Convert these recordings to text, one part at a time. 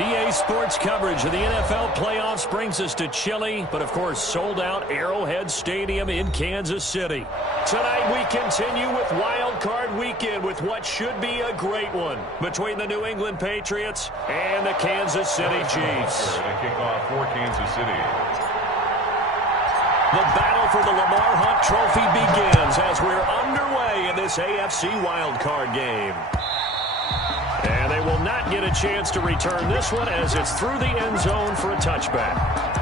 EA Sports coverage of the NFL playoffs brings us to chilly, but of course sold-out Arrowhead Stadium in Kansas City. Tonight we continue with Wild Card Weekend with what should be a great one between the New England Patriots and the Kansas City Chiefs. The kickoff for Kansas City. The battle for the Lamar Hunt Trophy begins as we're underway in this AFC Wild Card game. And they will not get a chance to return this one as it's through the end zone for a touchback.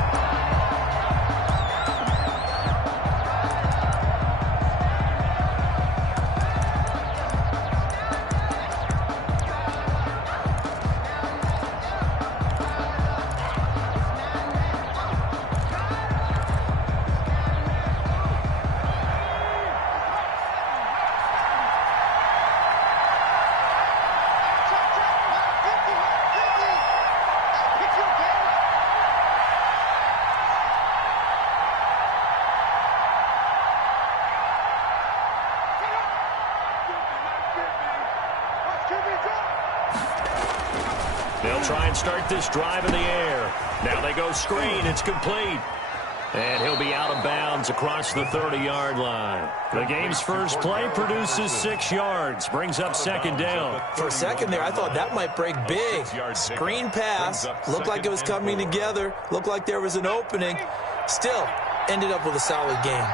They'll try and start this drive in the air. Now they go screen. It's complete. And he'll be out of bounds across the 30-yard line. The game's first play produces 6 yards. Brings up second down. For a second there, I thought that might break big. Screen pass. Looked like it was coming together. Looked like there was an opening. Still, ended up with a solid game.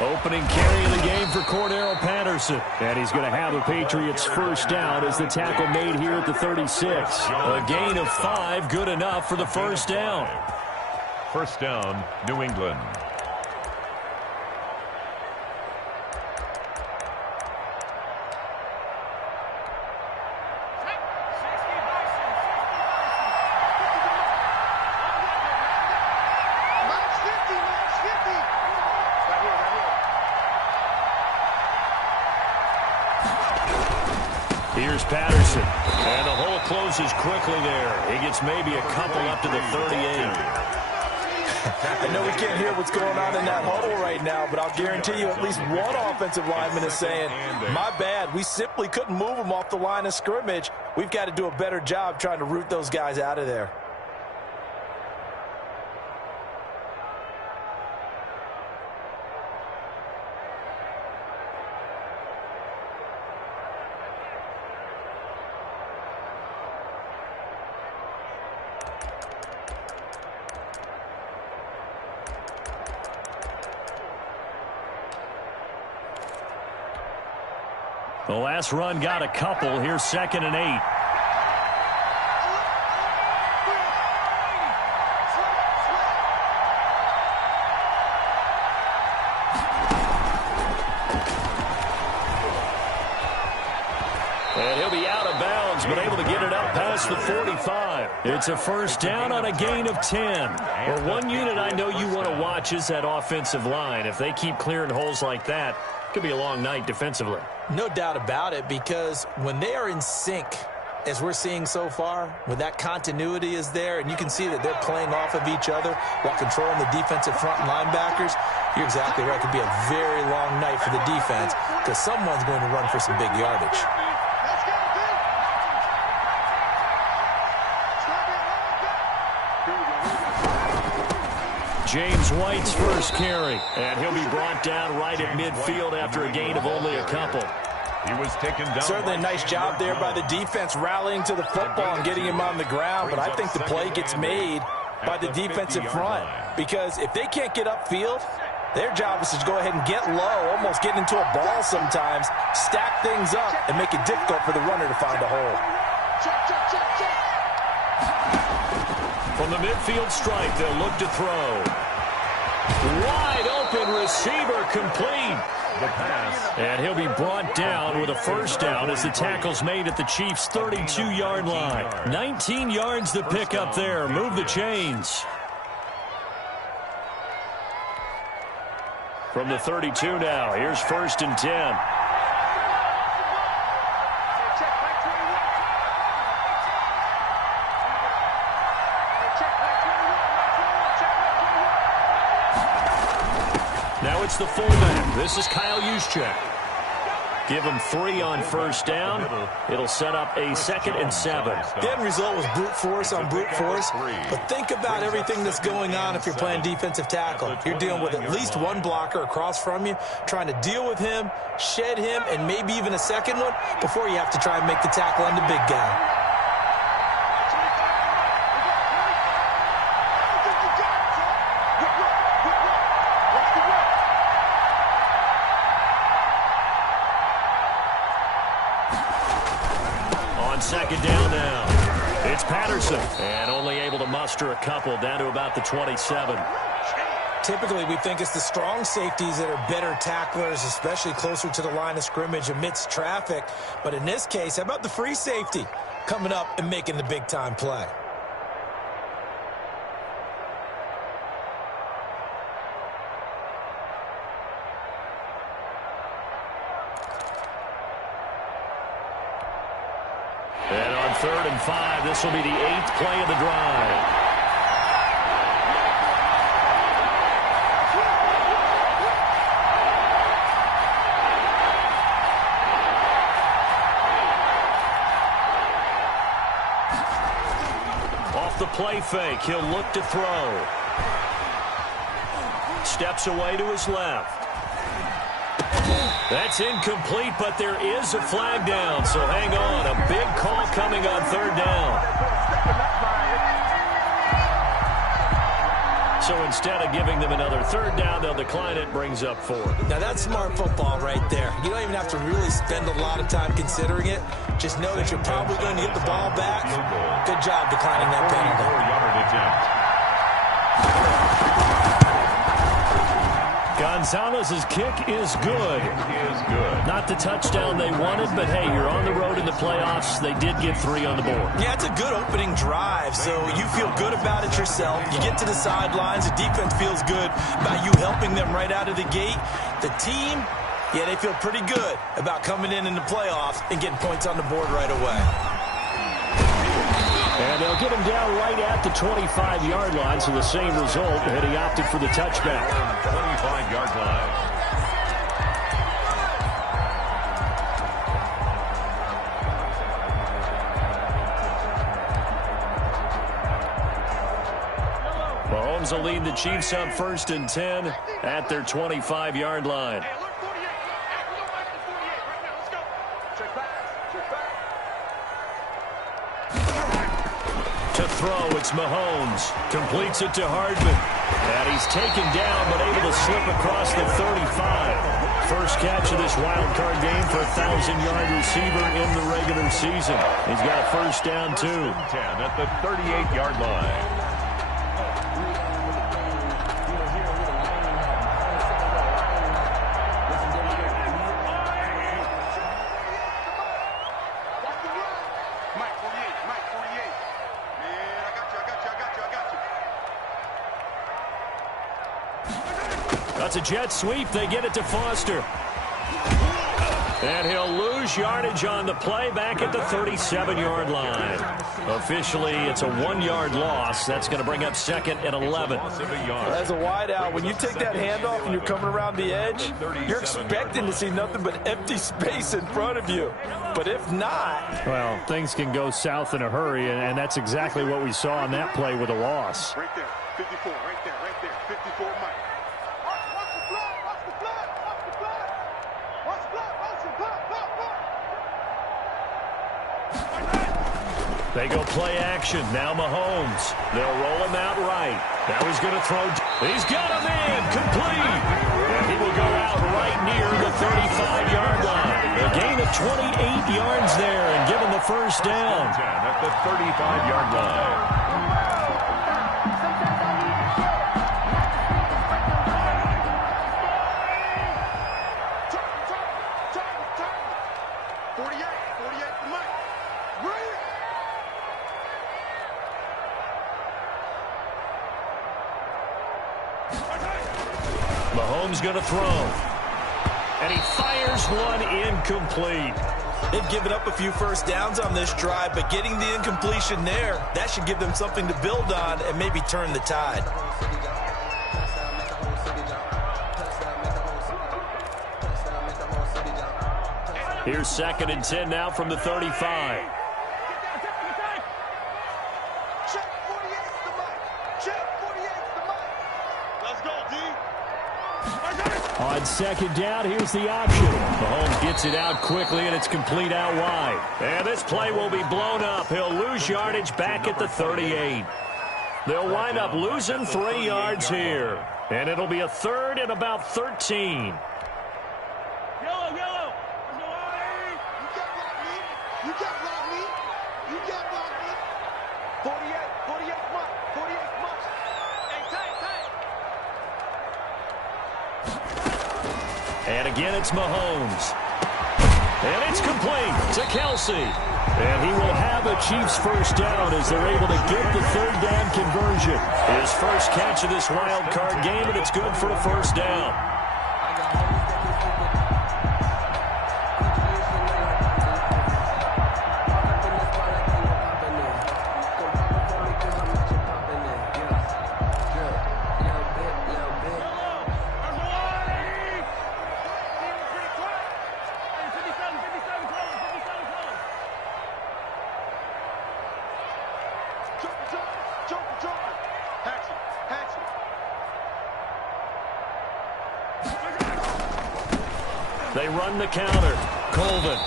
Opening carry of the game for Cordero Patterson. And he's going to have a Patriots first down as the tackle made here at the 36. A gain of 5, good enough for the first down. First down, New England. Here's Patterson, and the hole closes quickly there. He gets maybe a couple up to the 38. I know we can't hear what's going on in that huddle right now, but I'll guarantee you at least one offensive lineman is saying, my bad, we simply couldn't move them off the line of scrimmage. We've got to do a better job trying to root those guys out of there. The last run got a couple. Here's 2nd and 8. And he'll be out of bounds, but able to get it up past the 45. It's a first down on a gain of 10. Well, one unit I know you want to watch is that offensive line. If they keep clearing holes like that, it could be a long night defensively. No doubt about it, because when they are in sync, as we're seeing so far, when that continuity is there, and you can see that they're playing off of each other while controlling the defensive front linebackers, you're exactly right. It could be a very long night for the defense because someone's going to run for some big yardage. James White's first carry, and he'll be brought down right at midfield after a gain of only a couple. He was taken down. Certainly a nice job there by the defense rallying to the football and getting him on the ground, but I think the play gets made by the defensive front because if they can't get upfield, their job is to go ahead and get low, almost get into a ball sometimes, stack things up, and make it difficult for the runner to find a hole. From the midfield stripe, they'll look to throw. Wide open receiver complete. The pass. And he'll be brought down with a first down as the tackle's made at the Chiefs' 32-yard line. 19 yards to pick up there. Move the chains. From the 32 now, here's 1st and 10. Now it's the fullback. This is Kyle Juszczyk. Give him 3 on first down. It'll set up a 2nd and 7. The end result was brute force on brute force. But think about everything that's going on if you're playing defensive tackle. You're dealing with at least one blocker across from you, trying to deal with him, shed him, and maybe even a second one before you have to try and make the tackle on the big guy. Second down now. It's Patterson, and only able to muster a couple down to about the 27. Typically, we think it's the strong safeties that are better tacklers, especially closer to the line of scrimmage amidst traffic. But in this case, how about the free safety coming up and making the big-time play? And on 3rd and 5, this will be the 8th play of the drive. Off the play fake, he'll look to throw. Steps away to his left. That's incomplete, but there is a flag down, so hang on. A big call coming on 3rd down. So instead of giving them another 3rd down, they'll decline it, brings up 4. Now that's smart football right there. You don't even have to really spend a lot of time considering it. Just know that you're probably going to get the ball back. Good job declining that penalty. Gonzalez's kick is good. Not the touchdown they wanted, but hey, you're on the road in the playoffs. They did get 3 on the board. Yeah, it's a good opening drive, so you feel good about it yourself. You get to the sidelines. The defense feels good about you helping them right out of the gate. The team, yeah, they feel pretty good about coming in the playoffs and getting points on the board right away. And they'll get him down right at the 25-yard line, so the same result, and he opted for the touchback. 25-yard line. Mahomes will lead the Chiefs up 1st and 10 at their 25-yard line. To throw, it's Mahomes. Completes it to Hardman. And he's taken down, but able to slip across the 35. First catch of this wild card game for a 1,000-yard receiver in the regular season. He's got a 1st down, too. 10 at the 38-yard line. That's a jet sweep. They get it to Foster. And he'll lose yardage on the play back at the 37-yard line. Officially, it's a 1-yard loss. That's going to bring up 2nd and 11. As a wideout, when you take that handoff and you're coming around the edge, you're expecting to see nothing but empty space in front of you. But if not... Well, things can go south in a hurry, and that's exactly what we saw on that play with a loss. Right there, 54, right there, 54, Mike. They go play action. Now Mahomes. They'll roll him out right. Now he's going to throw. He's got him in. Complete. And he will go out right near the 35-yard line. A gain of 28 yards there and given the 1st down. At the 35-yard line. Mahomes going to throw. And he fires one incomplete. They've given up a few 1st downs on this drive, but getting the incompletion there, that should give them something to build on and maybe turn the tide. Here's 2nd and 10 now from the 35. On 2nd down, here's the option. Mahomes gets it out quickly, and it's complete out wide. And this play will be blown up. He'll lose yardage back at the 38. They'll wind up losing 3 yards here. And it'll be a 3rd and about 13. And again, it's Mahomes. And it's complete to Kelsey. And he will have a Chiefs first down as they're able to get the 3rd down conversion. His first catch of this wild card game, and it's good for a first down. They run the counter. Colvin.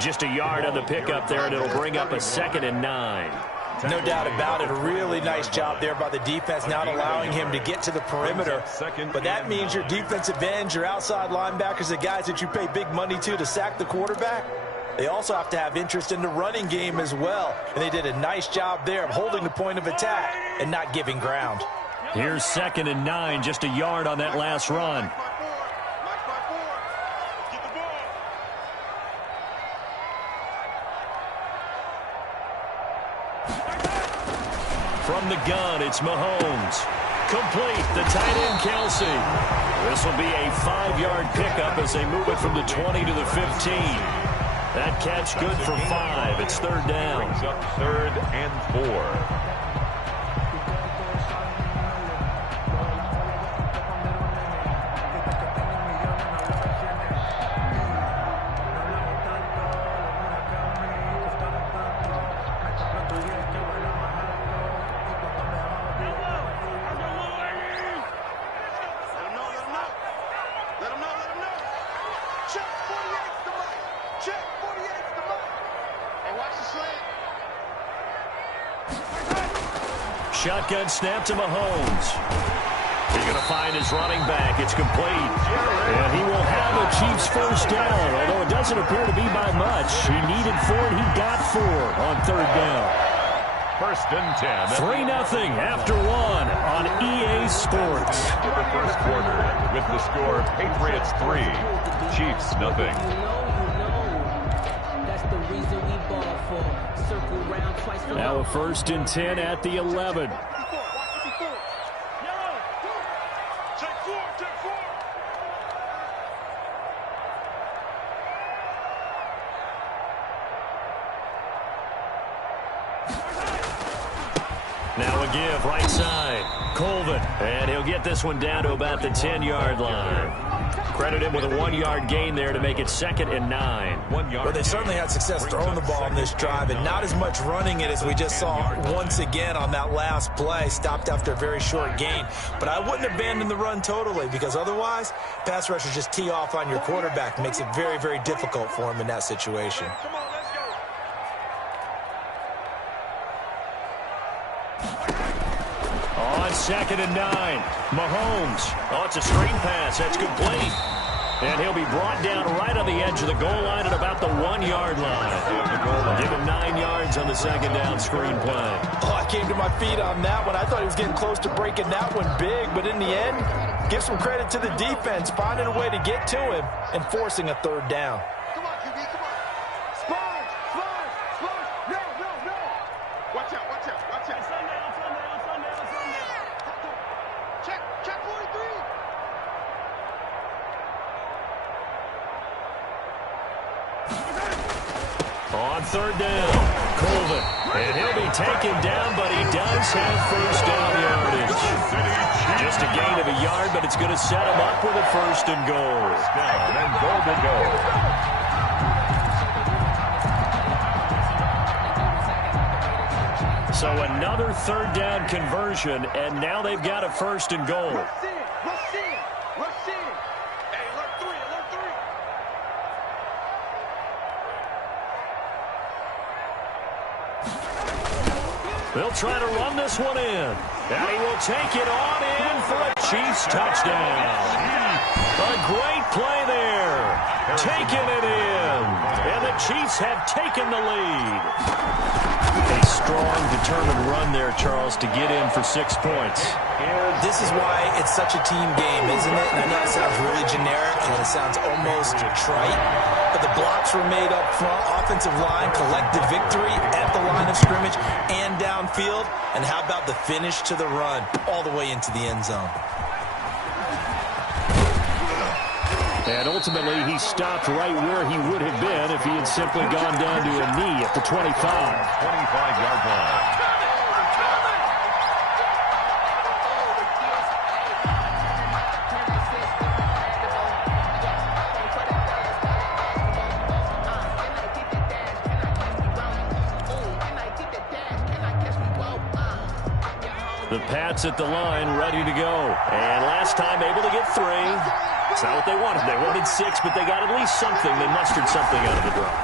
Just a yard on the pickup there, and it'll bring up a 2nd and 9. No doubt about it. A really nice job there by the defense, not allowing him to get to the perimeter. But that means your defensive ends, your outside linebackers, the guys that you pay big money to sack the quarterback, they also have to have interest in the running game as well. And they did a nice job there of holding the point of attack and not giving ground. Here's 2nd and 9, just a yard on that last run. From the gun, it's Mahomes. Complete, the tight end, Kelsey. This will be a 5-yard pickup as they move it from the 20 to the 15. That catch good for 5. It's 3rd down. Brings up 3rd and 4. Shotgun snap to Mahomes. He's going to find his running back. It's complete. And he will have a Chiefs first down, although it doesn't appear to be by much. He needed 4, and he got 4 on 3rd down. 1st and 10. 3-0 after 1 on EA Sports. To the first quarter with the score Patriots 3, Chiefs 0. Now a 1st and 10 at the 11. Now a give, right side. Colvin. And he'll get this one down to about the 10-yard line. Credit him with a 1-yard gain there to make it 2nd and 9. 1 yard. Well, they certainly had success throwing the ball on this drive, and not as much running it as we just saw once again on that last play. Stopped after a very short gain. But I wouldn't abandon the run totally, because otherwise, pass rushers just tee off on your quarterback. Makes it very, very difficult for him in that situation. On 2nd and 9, Mahomes. Oh, it's a screen pass. That's complete. And he'll be brought down right on the edge of the goal line at about the 1-yard line. Give him 9 yards on the 2nd down screen play. Oh, I came to my feet on that one. I thought he was getting close to breaking that one big, but in the end, give some credit to the defense, finding a way to get to him and forcing a 3rd down. Come on, QB, come on. Sponge. No. Watch out. Check 43. On 3rd down, Colvin. And he'll be taken down, but he does have first down yardage. Just a gain of a yard, but it's going to set him up with a 1st and goal. Down and goal to go. So another third down conversion, and now they've got a 1st and goal. Rush in. Rush in. Rush in. Hey, alert 3. Alert 3. They'll try to run this one in. And he will take it on in for a Chiefs touchdown. A great play there. Taking it in. And the Chiefs have taken the lead. A strong, determined run there, Charles, to get in for 6 points. This is why it's such a team game, isn't it? And I know it sounds really generic and it sounds almost trite, but the blocks were made up front. Offensive line, collective victory at the line of scrimmage and downfield. And how about the finish to the run all the way into the end zone? And ultimately, he stopped right where he would have been if he had simply gone down to a knee at the 25. 25-yard line. The Pats at the line, ready to go. And last time, able to get 3. It's not what they wanted. They wanted 6, but they got at least something. They mustered something out of the drive.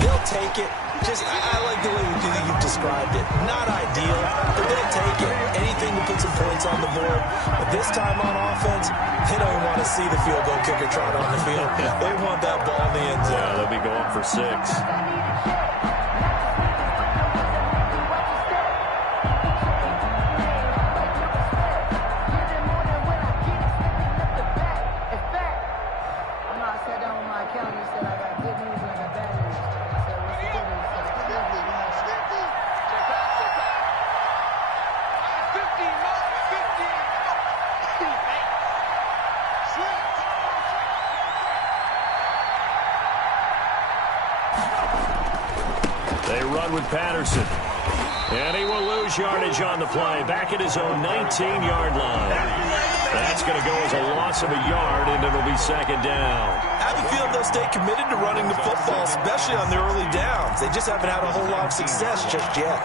They'll take it. I like the way you've described it. Not ideal, but they'll take it. Anything to put some points on the board. But this time on offense, they don't want to see the field goal kicker trot on the field. They want that ball in the end zone. Yeah, they'll be going for 6. They run with Patterson. And he will lose yardage on the play. Back at his own 19-yard line. That's going to go as a loss of a yard, and it'll be 2nd down. I have a feeling they'll stay committed to running the football, especially on their early downs. They just haven't had a whole lot of success just yet.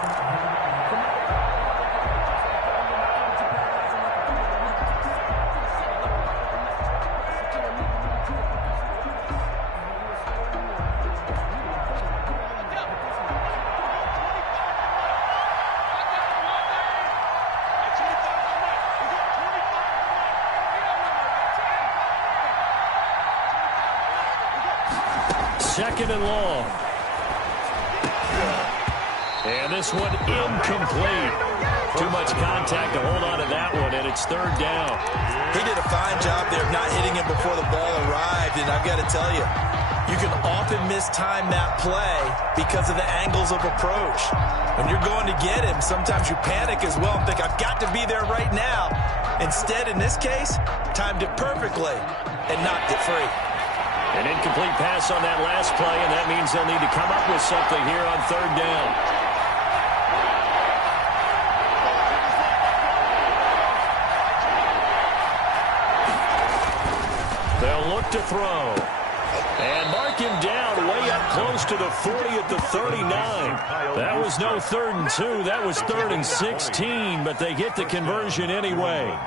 Second and long. And this one incomplete. Too much contact to hold on to that one, and it's 3rd down. He did a fine job there of not hitting him before the ball arrived, and I've got to tell you, you can often mistime that play because of the angles of approach. When you're going to get him, sometimes you panic as well and think, I've got to be there right now. Instead, in this case, timed it perfectly and knocked it free. An incomplete pass on that last play, and that means they'll need to come up with something here on 3rd down. They'll look to throw. And mark him down way up close to the 40 at the 39. That was no 3rd and 2. That was 3rd and 16, but they get the conversion anyway.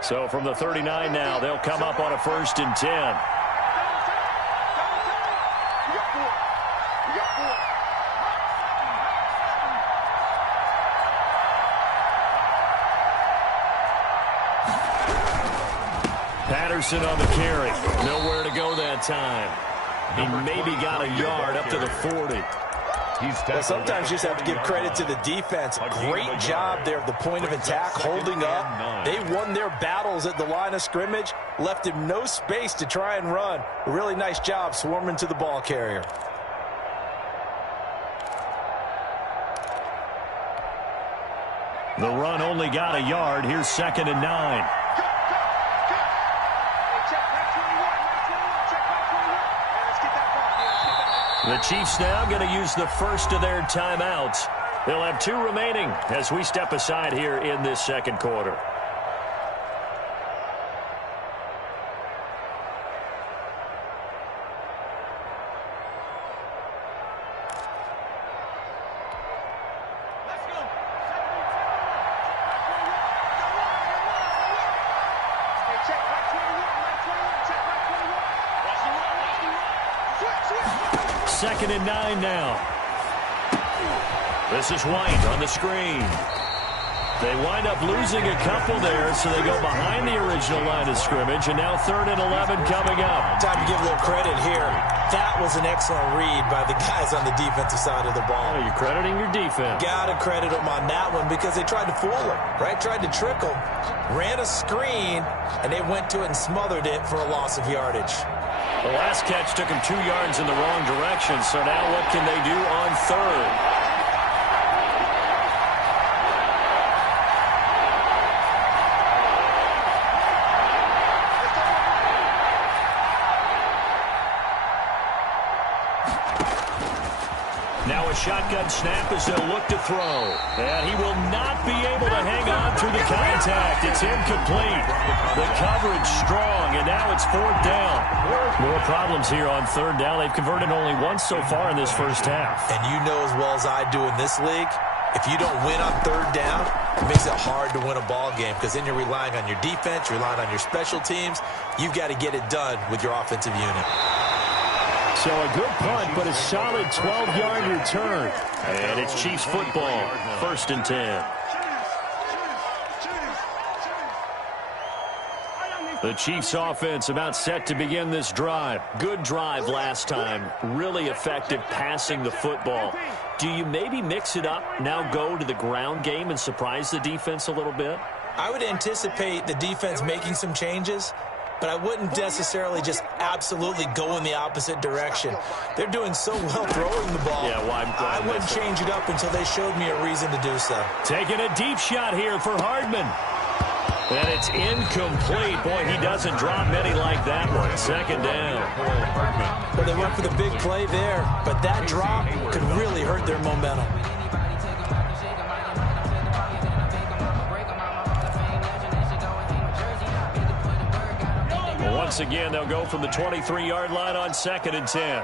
So from the 39 now, they'll come up on a 1st and 10. Patterson on the carry. Nowhere to go that time. He maybe got a yard up to the 40. Well, sometimes you just have to give credit to the defense. Great job there at the point of attack, holding up. They won their battles at the line of scrimmage, left him no space to try and run. A really nice job swarming to the ball carrier. The run only got a yard. Here's 2nd and 9. The Chiefs now going to use the first of their timeouts. They'll have 2 remaining as we step aside here in this second quarter. Second and 9 now. This is White on the screen. They wind up losing a couple there, so they go behind the original line of scrimmage, and now 3rd and 11 coming up. Time to give a little credit here. That was an excellent read by the guys on the defensive side of the ball. Oh, you're crediting your defense. Got to credit them on that one because they tried to fool him, right? Tried to trick him, ran a screen, and they went to it and smothered it for a loss of yardage. The last catch took him 2 yards in the wrong direction, so now what can they do on 3rd? Now a shotgun snap as they'll look to throw. And he will not be able to hang on through the contact. It's incomplete. The coverage strong, and now it's 4th down. More problems here on 3rd down. They've converted only once so far in this first half. And you know as well as I do in this league, if you don't win on 3rd down, it makes it hard to win a ball game because then you're relying on your defense, you're relying on your special teams. You've got to get it done with your offensive unit. So a good punt, but a solid 12-yard return. And it's Chiefs football, 1st and 10. The Chiefs offense about set to begin this drive. Good drive last time. Really effective passing the football. Do you maybe mix it up, now go to the ground game and surprise the defense a little bit? I would anticipate the defense making some changes, but I wouldn't necessarily just absolutely go in the opposite direction. They're doing so well throwing the ball. Yeah, well, I wouldn't change it up until they showed me a reason to do so. Taking a deep shot here for Hardman. And it's incomplete. Boy, he doesn't drop many like that one. 2nd down. Well, they went for the big play there, but that drop could really hurt their momentum. Once again, they'll go from the 23-yard line on 2nd and 10.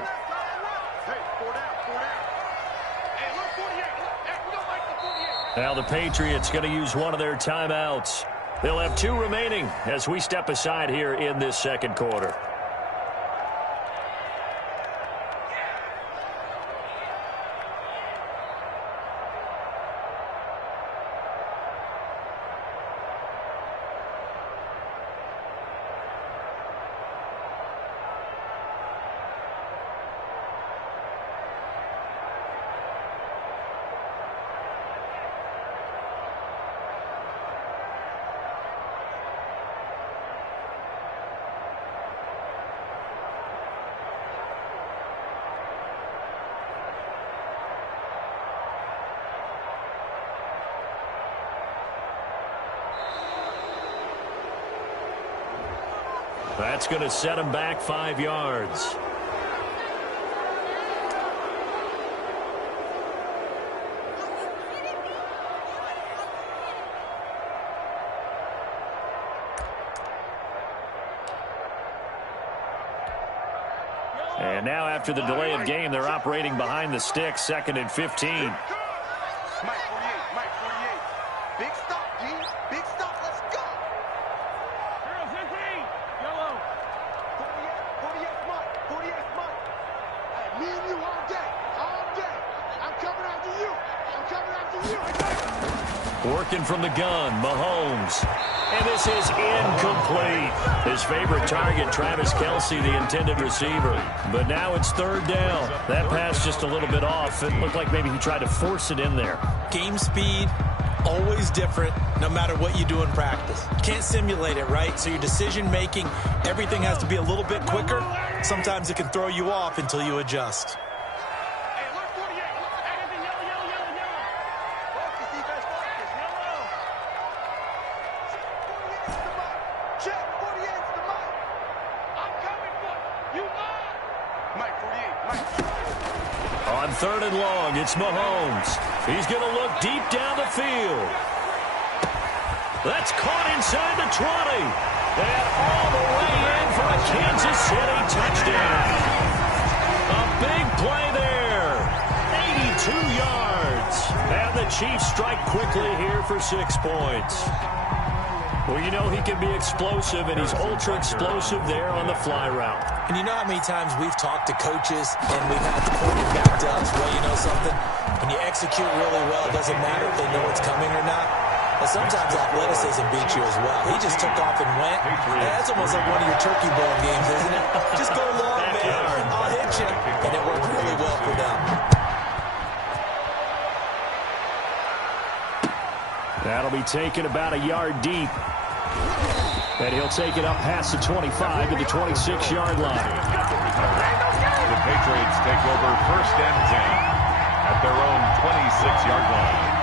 Now the Patriots going to use one of their timeouts. They'll have 2 remaining as we step aside here in this second quarter. That's going to set him back 5 yards. And now after the delay of game, they're operating behind the sticks, 2nd and 15. Mike 48, Mike 48. Big stop, G. Big stop, let's go. Girls, empty. Yellow. 48, Mike. 48, Mike. Hey, me and you all day. All day. I'm coming after you. I'm coming after you. Working from the gun, Mahomes. And this is incomplete. His favorite target, Travis Kelce, the intended receiver. But now it's 3rd down. That pass just a little bit off. It looked like maybe he tried to force it in there. Game speed, always different, no matter what you do in practice. Can't simulate it, right? So your decision-making, everything has to be a little bit quicker. Sometimes it can throw you off until you adjust. 3rd and long. It's Mahomes. He's going to look deep down the field. That's caught inside the 20. And all the way in for a Kansas City touchdown. A big play there. 82 yards. And the Chiefs strike quickly here for 6 points. Well, you know he can be explosive, and he's ultra-explosive there on the fly route. And you know how many times we've talked to coaches and we've had to point it back to us, well, you know something? When you execute really well, it doesn't matter if they know it's coming or not. But sometimes athleticism beats you as well. He just took off and went. That's almost like one of your turkey bowl games, isn't it? Just go long, man. I'll hit you. And it worked really well for them. That'll be taken about a yard deep. And he'll take it up past the 25 to the 26-yard line. The Patriots take over 1st and 10 at their own 26-yard line.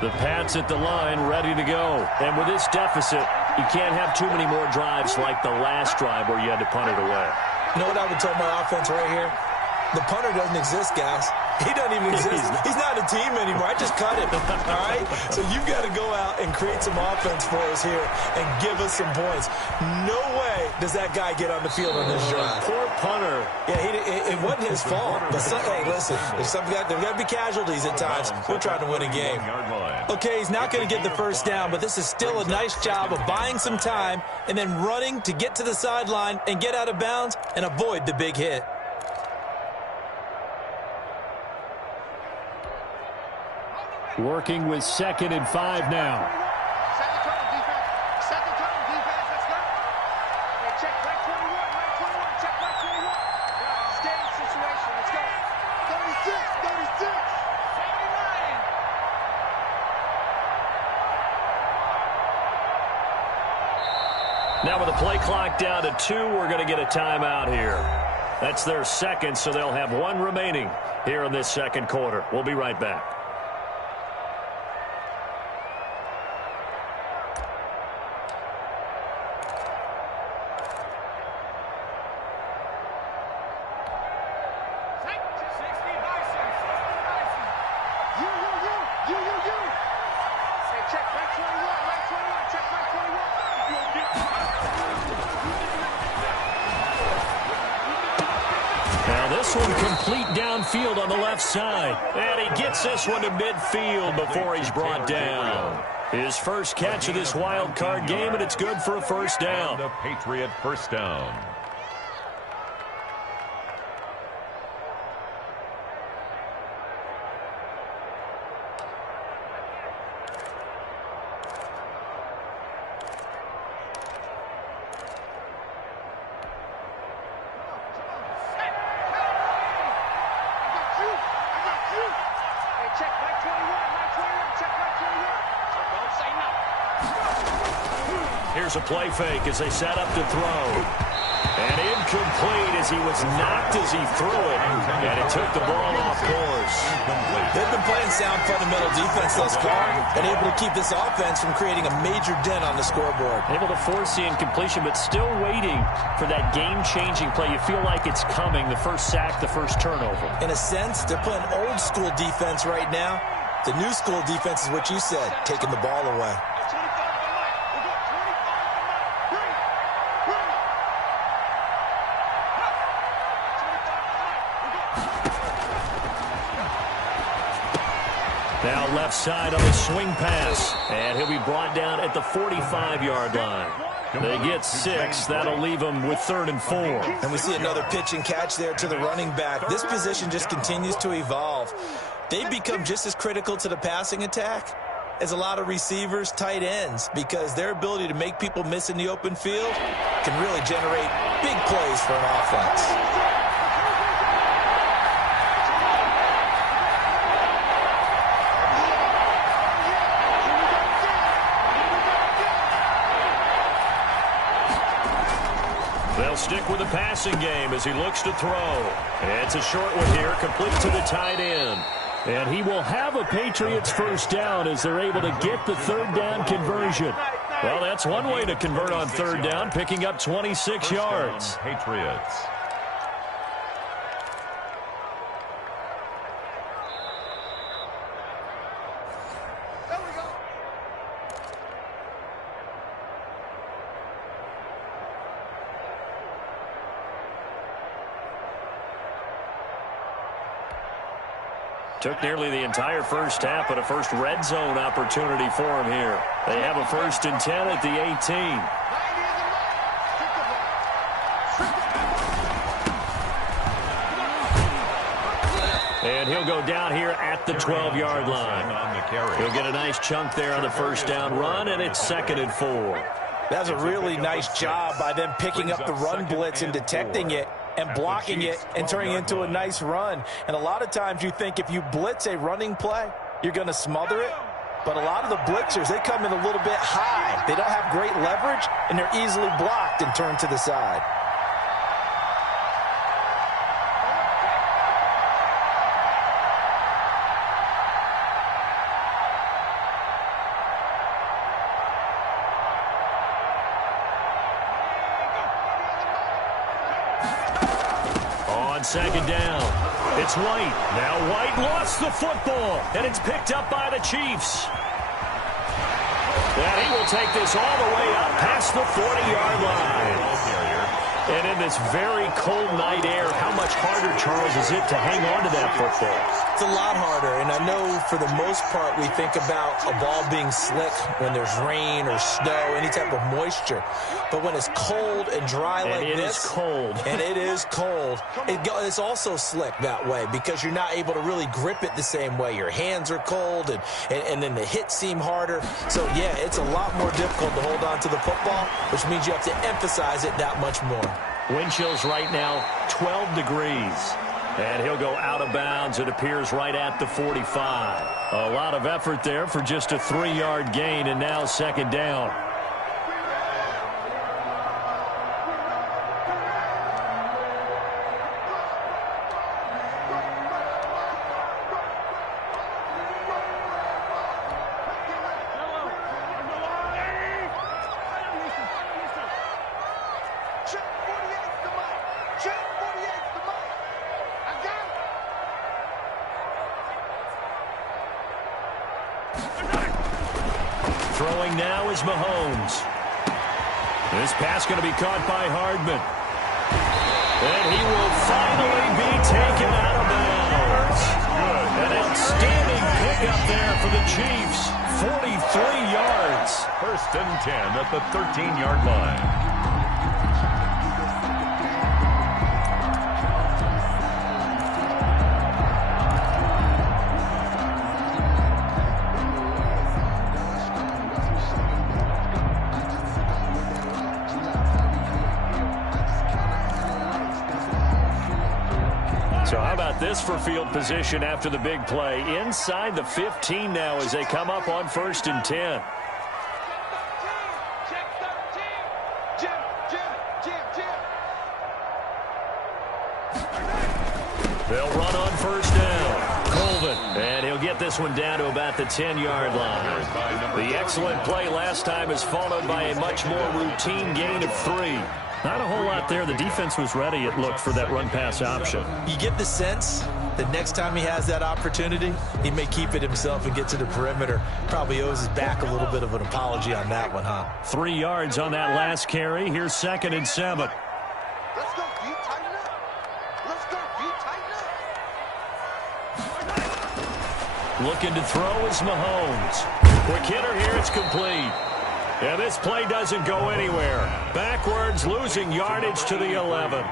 The Pats at the line, ready to go. And with this deficit, you can't have too many more drives like the last drive where you had to punt it away. You know what I would tell my offense right here? The punter doesn't exist, guys. He doesn't even exist. He's not a team anymore. I just cut him, all right? So you've got to go out and create some offense for us here and give us some points. No way does that guy get on the field on this drive. Poor punter. Yeah, it wasn't his fault. But hey, listen, there's got to be casualties at times. We're trying to win a game. Okay, he's not going to get the first down, but this is still a nice job of buying some time and then running to get to the sideline and get out of bounds and avoid the big hit. Working with 2nd and 5 now. Set the tone, defense. Set the tone, defense. Let's go. Hey, check right 21, right 21. Check right 21. Yeah, stay situation. Let's go. 36, 36. 79. Now with the play clock down to 2, we're going to get a timeout here. That's their 2nd, so they'll have 1 remaining here in this 2nd quarter. We'll be right back. This one complete downfield on the left side. And he gets this one to midfield before he's brought down. His first catch of this wild card game, and it's good for a first down. The Patriot first down. Here's a play fake as they set up to throw. And incomplete as he was knocked as he threw it. And it took the ball off course. They've been playing sound fundamental defense thus far and able to keep this offense from creating a major dent on the scoreboard. Able to force the incompletion, but still waiting for that game-changing play. You feel like it's coming, the first sack, the first turnover. In a sense, they're playing old-school defense right now. The new school defense is what you said, taking the ball away. Now left side on the swing pass. And he'll be brought down at the 45-yard line. They get 6. That'll leave them with 3rd and 4. And we see another pitch and catch there to the running back. This position just continues to evolve. They've become just as critical to the passing attack as a lot of receivers, tight ends, because their ability to make people miss in the open field can really generate big plays for an offense. They'll stick with the passing game as he looks to throw. And it's a short one here, complete to the tight end. And he will have a Patriots first down as they're able to get the third down conversion. Well, that's one way to convert on third down, picking up 26 yards. Patriots. Took nearly the entire first half, but a first red zone opportunity for him here. They have a 1st and 10 at the 18. And he'll go down here at the 12-yard line. He'll get a nice chunk there on the first down run, and it's 2nd and 4. That's a really nice job by them picking up the run blitz and detecting it and blocking it and turning it into a nice run. And a lot of times you think if you blitz a running play, you're going to smother it. But a lot of the blitzers, they come in a little bit high. They don't have great leverage, and they're easily blocked and turned to the side. Second down. It's White. Now White lost the football, and it's picked up by the Chiefs. And he will take this all the way up past the 40-yard line. And in this very cold night air, how much harder, Charles, is it to hang on to that football? It's a lot harder, and I know for the most part we think about a ball being slick when there's rain or snow, any type of moisture. But when it's cold and dry like this, it is cold. And it is cold, it's also slick that way because you're not able to really grip it the same way. Your hands are cold, and then the hits seem harder. So, yeah, it's a lot more difficult to hold on to the football, which means you have to emphasize it that much more. Wind chills right now, 12 degrees. And he'll go out of bounds, it appears, right at the 45. A lot of effort there for just a 3-yard gain, and now 2nd down. Throwing now is Mahomes. This pass going to be caught by Hardman. And he will finally be taken out of bounds. An outstanding pickup there for the Chiefs. 43 yards. 1st and 10 at the 13-yard line. So how about this for field position after the big play? Inside the 15 now as they come up on 1st and 10. They'll run on 1st down. Colvin, and he'll get this one down to about the 10-yard line. The excellent play last time is followed by a much more routine gain of 3. Not a whole lot there. The defense was ready, it looked, for that run-pass option. You get the sense that next time he has that opportunity, he may keep it himself and get to the perimeter. Probably owes his back a little bit of an apology on that one, huh? 3 yards on that last carry. Here's 2nd and 7. Let's go, D. Tighten up. Let's go, D. Tighten up. Looking to throw is Mahomes. Quick hitter here. It's complete. And this play doesn't go anywhere. Backwards, losing yardage to the 11.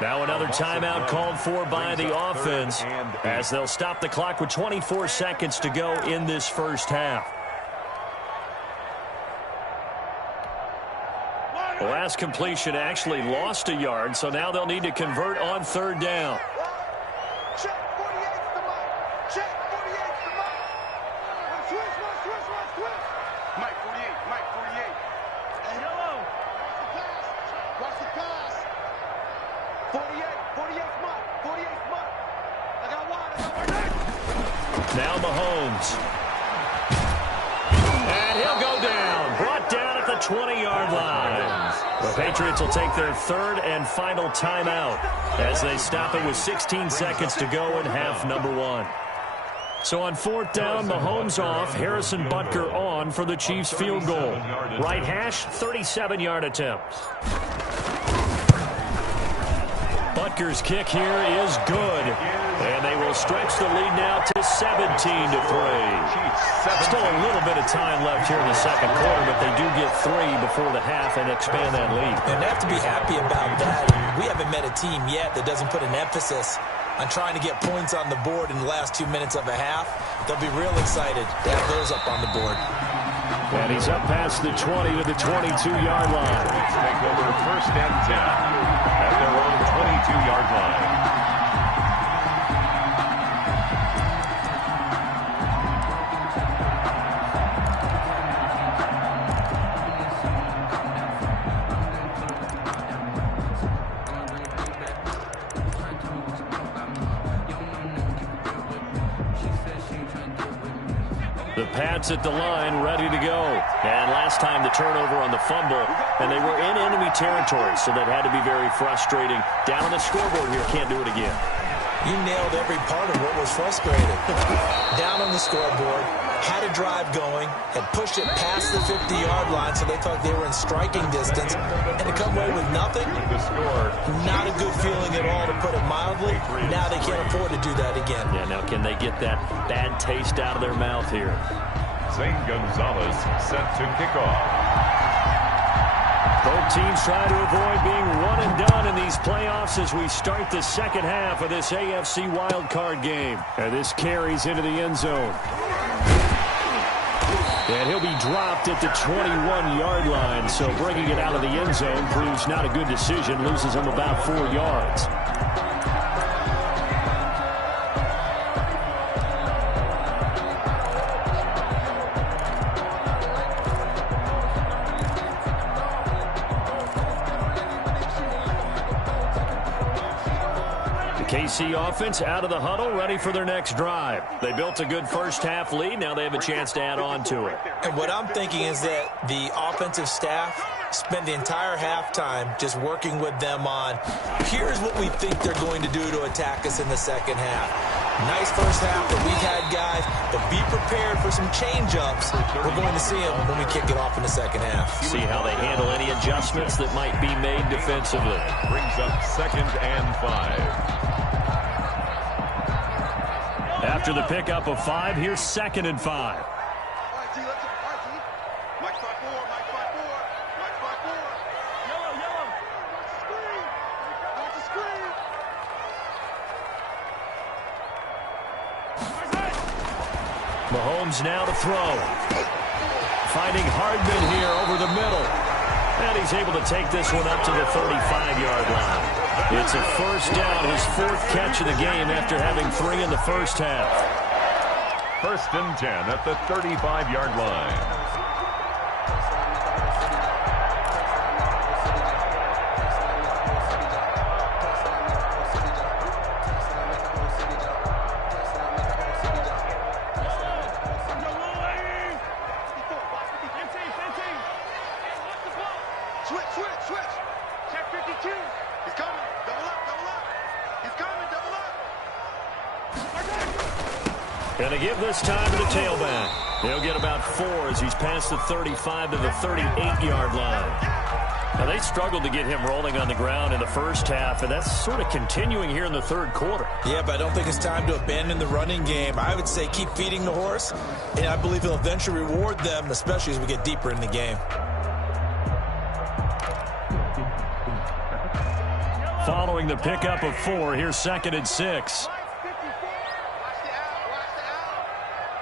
Now another timeout called for by the offense as they'll stop the clock with 24 seconds to go in this first half. The last completion actually lost a yard, so now they'll need to convert on 3rd down. Check 48's the mic. Check 48's the mic. Switch. Mike 48, Mike 48. Hey, yellow. Watch the pass. 48's Mike. 48's Mike. I got wide. Now Mahomes. And he'll go down. Brought down at the 20-yard line. The Patriots will take their third and final timeout as they stop it with 16 seconds to go in half number 1. So on fourth down, Mahomes off, Harrison Butker on for the Chiefs field goal. Right hash, 37-yard attempt. Butker's kick here is good. And they will stretch the lead now to 17-3. Still a little bit of time left here in the second quarter, but they do get 3 before the half and expand that lead. And they have to be happy about that. We haven't met a team yet that doesn't put an emphasis on trying to get points on the board in the last 2 minutes of a half. They'll be real excited to have those up on the board. And he's up past the 20 to the 22-yard line. Take over first and 10 at their own 22-yard line. The Pats at the line, ready to go. And last time the turnover on the fumble, and they were in enemy territory, so that had to be very frustrating. Down on the scoreboard here, can't do it again. You nailed every part of what was frustrating. Down on the scoreboard, had a drive going, had pushed it past the 50-yard line, so they thought they were in striking distance, and to come away with nothing, not a good feeling at all, to put it mildly. Now they can't afford to do that again. Yeah, now can they get that bad taste out of their mouth here? Zane Gonzalez set to kick off. Both teams try to avoid being one and done in these playoffs as we start the second half of this AFC Wildcard game. And this carries into the end zone. And he'll be dropped at the 21-yard line, so bringing it out of the end zone proves not a good decision, loses him about 4 yards. KC offense out of the huddle, ready for their next drive. They built a good first-half lead. Now they have a chance to add on to it. And what I'm thinking is that the offensive staff spent the entire halftime just working with them on, here's what we think they're going to do to attack us in the second half. Nice first half that we've had, guys, but be prepared for some change-ups. We're going to see them when we kick it off in the second half. See how they handle any adjustments that might be made defensively. Brings up 2nd and 5. After the pickup of 5, here's 2nd and 5. All right, T, let's go. All right, T. Mike 5-4, Mike 5-4, Mike 5-4. Yellow, yellow. Watch the screen. Watch the screen. Mahomes now to throw. Finding Hardman here over the middle. And he's able to take this one up to the 35-yard line. It's a first down, his 4th catch of the game after having 3 in the first half. 1st and 10 at the 35-yard line. And they give this time to the tailback. They'll get about 4 as he's past the 35 to the 38-yard line. Now, they struggled to get him rolling on the ground in the first half, and that's sort of continuing here in the third quarter. Yeah, but I don't think it's time to abandon the running game. I would say keep feeding the horse, and I believe he'll eventually reward them, especially as we get deeper in the game. Following the pickup of 4, here's 2nd and 6.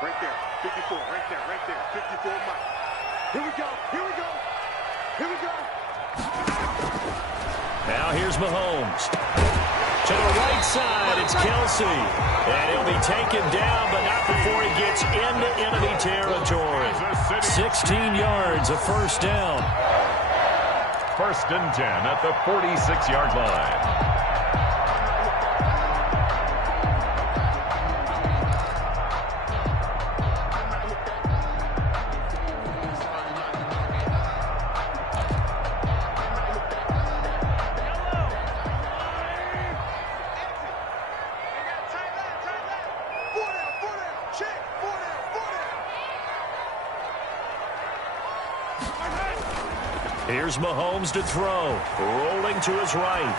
Right there, 54, right there, 54, Mike. Here we go, here we go, here we go. Now here's Mahomes. To the right side, it's Kelsey. And he'll be taken down, but not before he gets into enemy territory. 16 yards, a first down. 1st and 10 at the 46-yard line. Here's Mahomes to throw. Rolling to his right.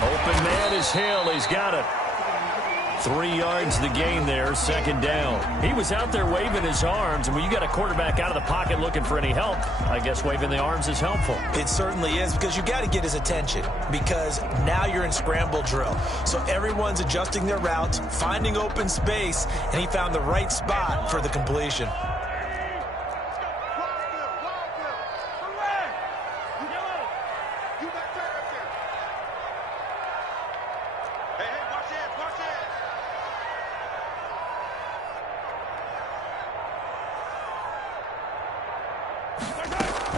Open man is Hill. He's got it. 3 yards the gain there, second down. He was out there waving his arms, and when you got a quarterback out of the pocket looking for any help, I guess waving the arms is helpful. It certainly is, because you got to get his attention, because now you're in scramble drill. So everyone's adjusting their routes, finding open space, and he found the right spot for the completion.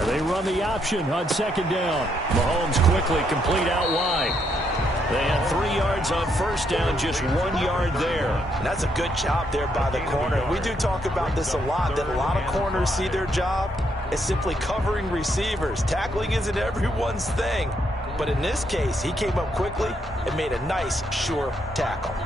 They run the option on second down. Mahomes quickly complete out wide. They had 3 yards on first down, just 1 yard there. And that's a good job there by the corner. We do talk about this a lot, that a lot of corners see their job as simply covering receivers. Tackling isn't everyone's thing. But in this case, he came up quickly and made a nice, sure tackle.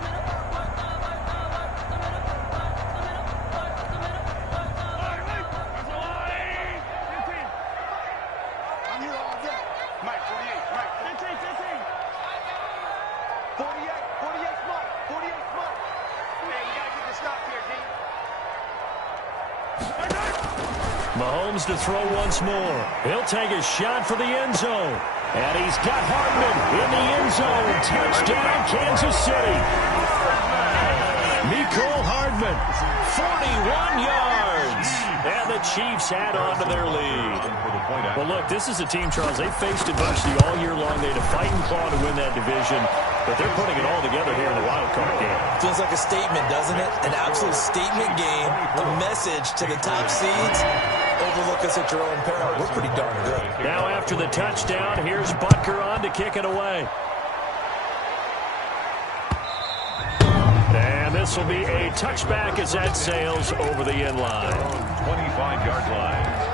Mahomes to throw once more. He'll take a shot for the end zone. And he's got Hardman in the end zone. Touchdown, Kansas City. Mecole Hardman, 41 yards. And the Chiefs add on to their lead. Well, look, this is a team, Charles, they faced adversity all year long. They had to fight and claw to win that division. But they're putting it all together here in the wild card game. Feels like a statement, doesn't it? An absolute statement game. A message to the top seeds. Overlook us at your own peril. We're pretty darn good. Now after the touchdown, here's Butker on to kick it away. And this will be a touchback as that sails over the end line. 25-yard line.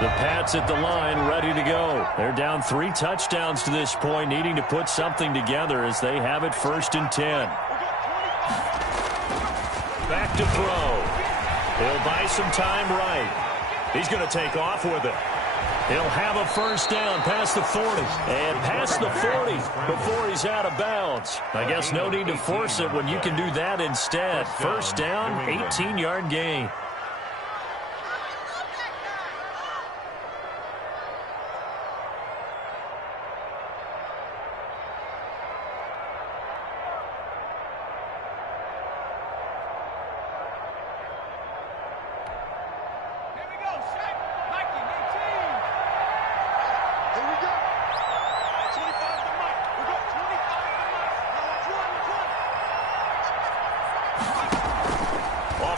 The Pats at the line, ready to go. They're down 3 touchdowns to this point, needing to put something together as they have it 1st and 10. Back to throw. He'll buy some time right. He's going to take off with it. He'll have a first down past the 40. And past the 40 before he's out of bounds. I guess no need to force it when you can do that instead. First down, 18-yard gain.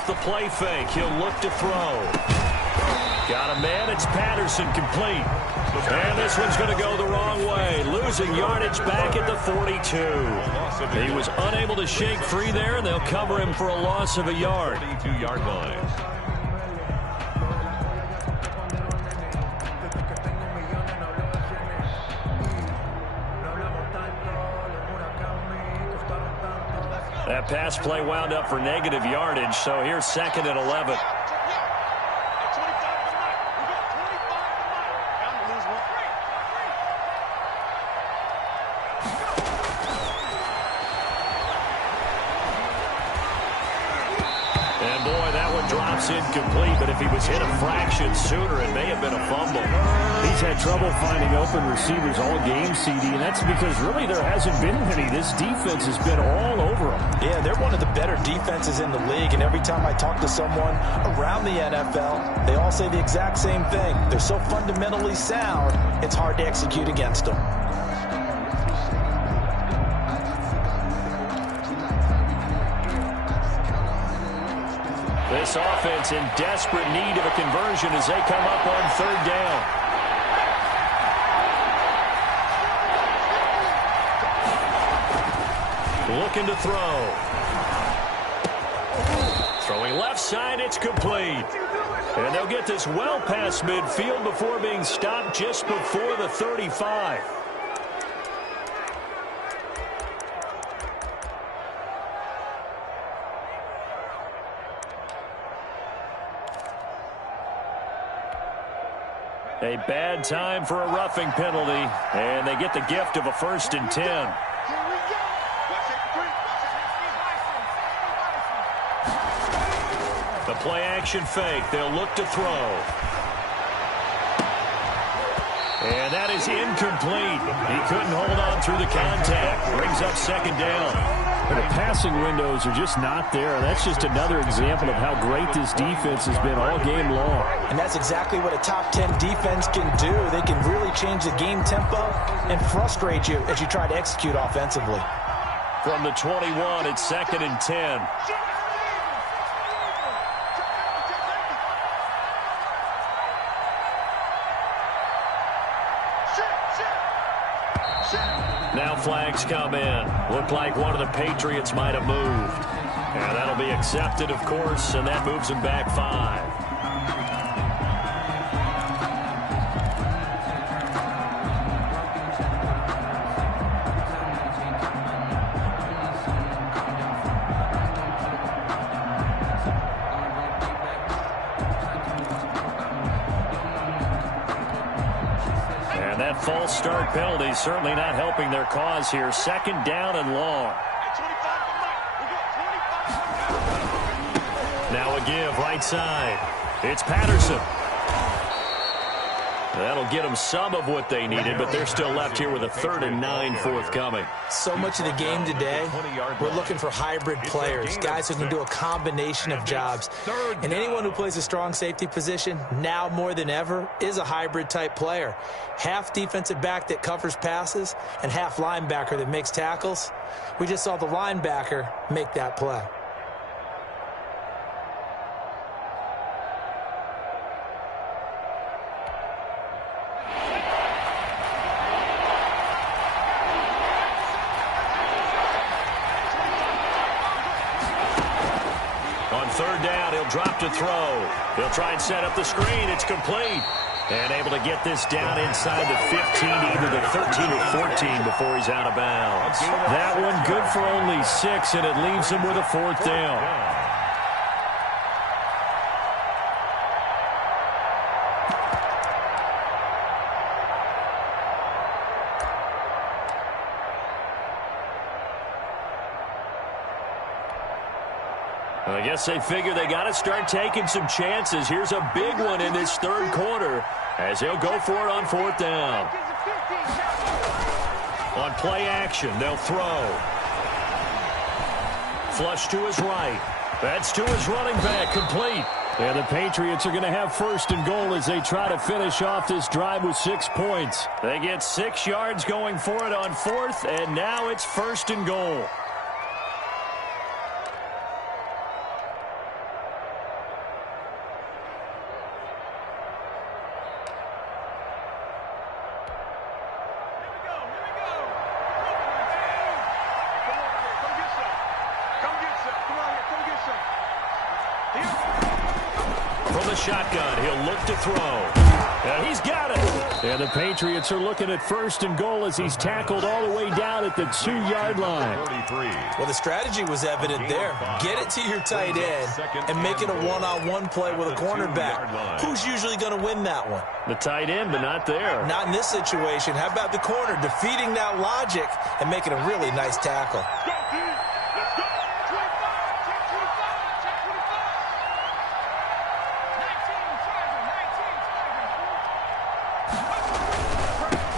The play fake. He'll look to throw. Got a man. It's Patterson complete. And this one's going to go the wrong way. Losing yardage back at the 42. He was unable to shake free there, and they'll cover him for a loss of a yard. 32-yard line. That pass play wound up for negative yardage, so here's 2nd and 11. And boy, that one drops incomplete, but if he was hit a fraction sooner, it may have been a fumble. He's had trouble finding open receivers all game, CD, and that's because really there hasn't been many. This defense has been all over them. Yeah, they're one of the better defenses in the league, and every time I talk to someone around the NFL, they all say the exact same thing. They're so fundamentally sound, it's hard to execute against them. This offense in desperate need of a conversion as they come up on 3rd down. Looking to throw. Throwing left side, it's complete. And they'll get this well past midfield before being stopped just before the 35. A bad time for a roughing penalty, and they get the gift of a 1st and 10. Here we go. The play action fake. They'll look to throw. And that is incomplete. He couldn't hold on through the contact. Brings up 2nd down. The passing windows are just not there. That's just another example of how great this defense has been all game long. And that's exactly what a top 10 defense can do. They can really change the game tempo and frustrate you as you try to execute offensively. From the 21, it's 2nd and 10. Now flags come in. Looked like one of the Patriots might have moved. And that'll be accepted, of course, and that moves them back 5. False start penalty certainly not helping their cause here. 2nd down and long. Now a give right side. It's Patterson. That'll get them some of what they needed, but they're still left here with a 3rd and 9 forthcoming. So much of the game today, we're looking for hybrid players, guys who can do a combination of jobs. And anyone who plays a strong safety position, now more than ever, is a hybrid-type player. Half defensive back that covers passes and half linebacker that makes tackles. We just saw the linebacker make that play. On 3rd down, he'll drop to throw. He'll try and set up the screen. It's complete. And able to get this down inside the 15, either the 13 or 14 before he's out of bounds. That one good for only 6, and it leaves him with a 4th down. I guess they figure they got to start taking some chances. Here's a big one in this 3rd quarter as he'll go for it on 4th down. On play action, they'll throw. Flush to his right. That's to his running back, complete. And the Patriots are going to have 1st and goal as they try to finish off this drive with 6 points. They get 6 yards going for it on 4th, and now it's 1st and goal. From the shotgun, he'll look to throw. And he's got it. And the Patriots are looking at 1st and goal as he's tackled all the way down at the 2-yard line. Well, the strategy was evident there. Get it to your tight end and make it a one-on-one play with a cornerback. Who's usually going to win that one? The tight end, but not there. Not in this situation. How about the corner defeating that logic and making a really nice tackle?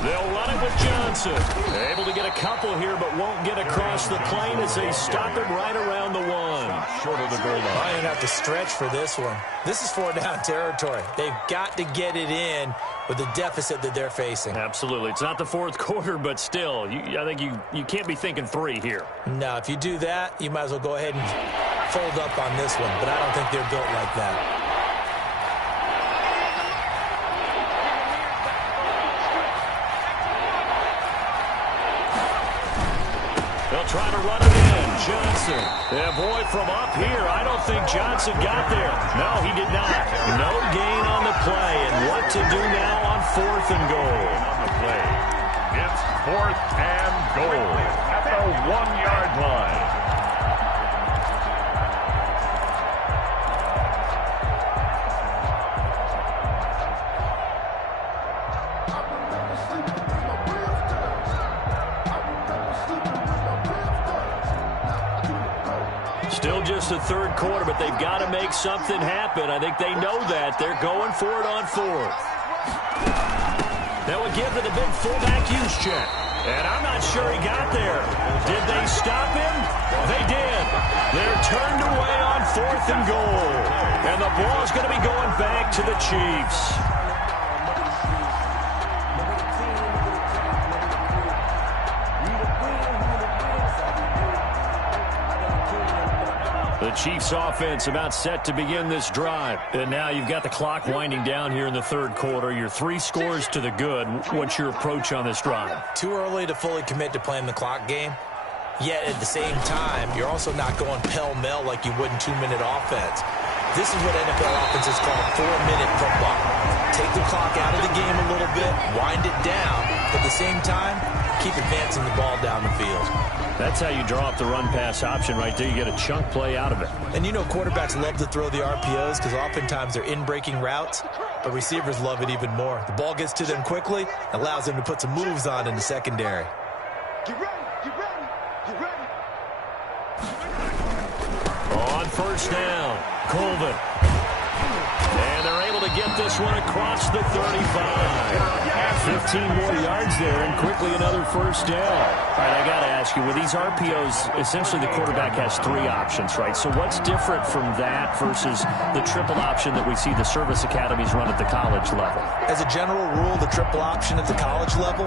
They'll run it with Johnson. They're able to get a couple here, but won't get across the plane as they stop him right around the 1. Short of the goal line. I didn't have to stretch for this one. This is 4-down territory. They've got to get it in with the deficit that they're facing. Absolutely. It's not the 4th quarter, but still, I think you can't be thinking 3 here. No, if you do that, you might as well go ahead and fold up on this one, but I don't think they're built like that. They'll try to run it in. Johnson. Yeah, boy, from up here, I don't think Johnson got there. No, he did not. No gain on the play. And what to do now on 4th and goal? On the play. It's 4th and goal at the 1-yard line. Still just the 3rd quarter, but they've got to make something happen. I think they know that. They're going for it on 4th. That would give to the big fullback use check. And I'm not sure he got there. Did they stop him? They did. They're turned away on 4th and goal. And the ball's going to be going back to the Chiefs. The Chiefs offense about set to begin this drive. And now you've got the clock winding down here in the 3rd quarter. Your 3 scores to the good. What's your approach on this drive? Too early to fully commit to playing the clock game. Yet at the same time, you're also not going pell-mell like you would in 2-minute offense. This is what NFL offenses call 4-minute football. Take the clock out of the game a little bit, wind it down, but at the same time, keep advancing the ball down the field. That's how you draw up the run-pass option right there. You get a chunk play out of it. And you know quarterbacks love to throw the RPOs because oftentimes they're in-breaking routes, but receivers love it even more. The ball gets to them quickly, allows them to put some moves on in the secondary. Get ready, get ready, get ready. On 1st down, Colvin. And they're able to get this one across the 35. 15 more yards there, and quickly another 1st down. All right, I got to ask you, with these RPOs, essentially the quarterback has 3 options, right? So what's different from that versus the triple option that we see the service academies run at the college level? As a general rule, the triple option at the college level,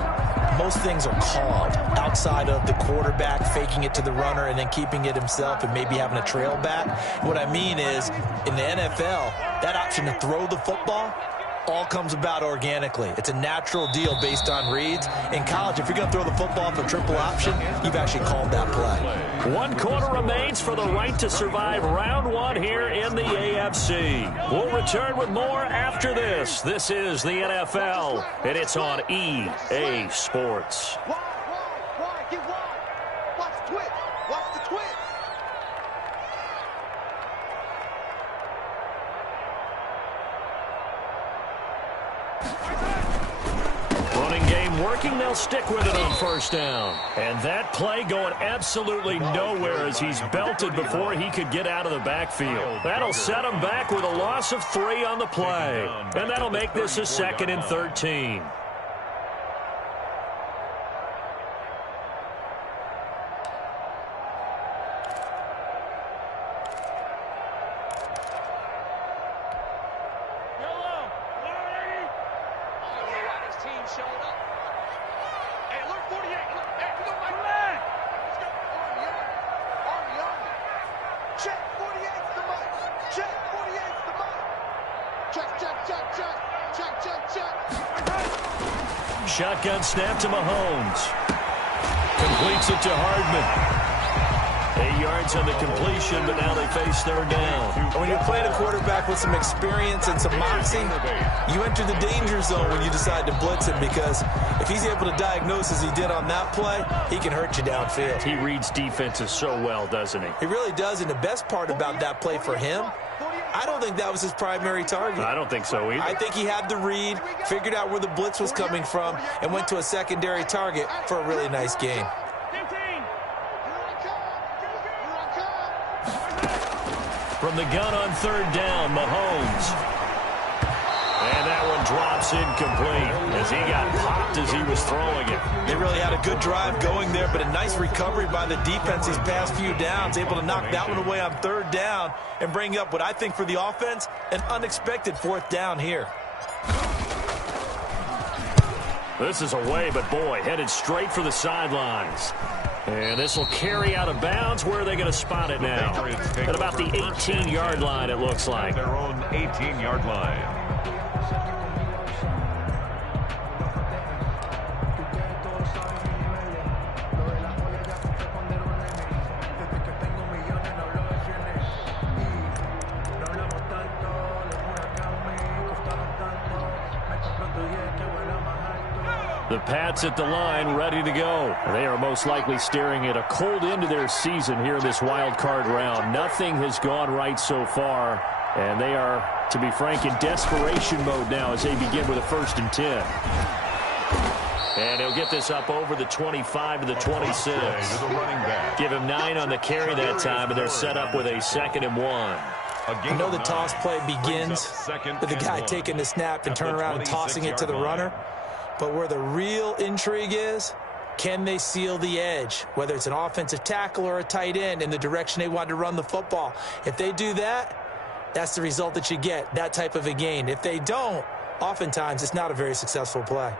most things are called outside of the quarterback faking it to the runner and then keeping it himself and maybe having a trail back. What I mean is, in the NFL, that option to throw the football all comes about organically. It's a natural deal based on reads. In college, if you're going to throw the football for triple option, you've actually called that play. 1 quarter remains for the right to survive round 1 here in the AFC. We'll return with more after this. This is the NFL, and it's on EA Sports. Why? Get wide. Watch the twitch. Watch the twitch. Running game working, they'll stick with it on 1st down. And that play going absolutely nowhere as he's belted before he could get out of the backfield. That'll set him back with a loss of 3 on the play. And that'll make this a 2nd and 13. Shotgun snap to Mahomes. Completes it to Hardman. 8 yards on the completion, but now they face 3rd down. When you're playing a quarterback with some experience and some moxie, you enter the danger zone when you decide to blitz him, because if he's able to diagnose as he did on that play, he can hurt you downfield. He reads defenses so well, doesn't he? He really does, and the best part about that play for him, I don't think that was his primary target. I don't think so either. I think he had the read, figured out where the blitz was coming from, and went to a secondary target for a really nice gain. From the gun on 3rd down, Mahomes. And that one drops incomplete as he got popped as he was throwing it. They really had a good drive going there, but a nice recovery by the defense these past few downs, able to knock that one away on 3rd down and bring up what I think for the offense, an unexpected 4th down here. This is away, but boy, headed straight for the sidelines. And this will carry out of bounds. Where are they going to spot it now? At about the 18-yard line, it looks like. Their own 18-yard line. The Pats at the line, ready to go. They are most likely staring at a cold end to their season here in this wild card round. Nothing has gone right so far, and they are, to be frank, in desperation mode now as they begin with a 1st and 10. And he'll get this up over the 25 to the 26. Give him 9 on the carry that time, and they're set up with a 2nd and 1. I know the toss play begins with the guy taking the snap and turning around and tossing it to the runner. But where the real intrigue is, can they seal the edge, whether it's an offensive tackle or a tight end in the direction they want to run the football? If they do that, that's the result that you get, that type of a gain. If they don't, oftentimes it's not a very successful play.